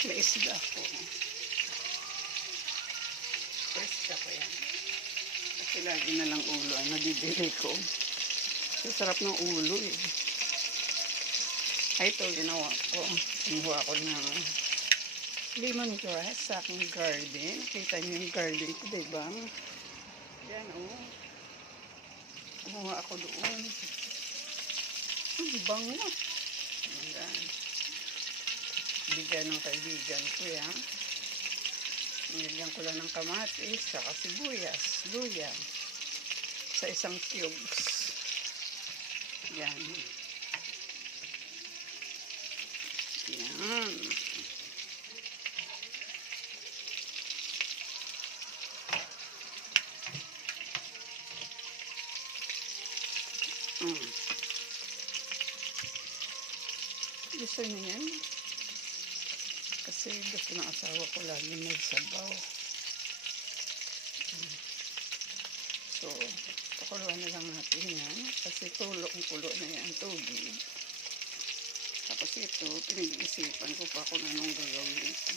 May isda ko. Isda ko yan. Kasi lagi na lang ulo ang nabibili ko. Kasi sarap ng ulo eh. Ay, ito ginawa ko. Kumuha ko ng lemongrass sa aking garden. Kita niyo yung garden ko, diba? Yan, oh. Kumuha ako doon. Bango. Ayan. Bigyan ng kaibigan ko yan. Nilagyan ko lang ng kamatis, saka sibuyas, luya. Sa isang cubes. Yan. Yan. Gusto niyo yan? Kasi gusto ng asawa ko lagi may sabaw. So, pakuluan na lang natin yan. Kasi kulo na yan, tubig. Tapos ito, pinag-iisipan ko pa kung anong gagawin ito.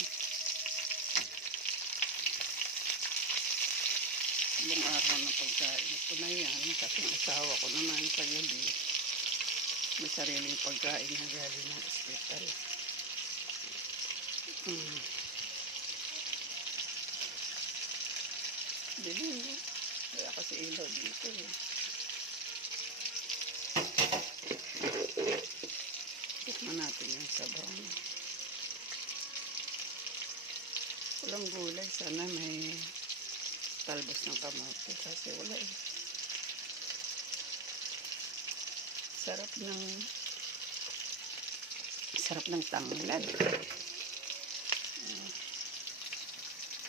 Ibang araw na pagkain. Ito na yan. Kasi ang asawa ko naman sa gabi. May sariling pagkain na galing ng ospital. Dilim. Kaya kasi ilaw dito eh. Tikman natin yung sabaw. Walang gulay. Sana may talbos ng kamote. Kasi wala eh. Sarap ng tanglad.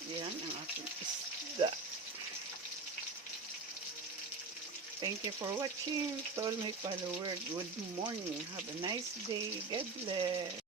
Yan ang aking isda. Thank you for watching. To all my followers, good morning. Have a nice day. God bless.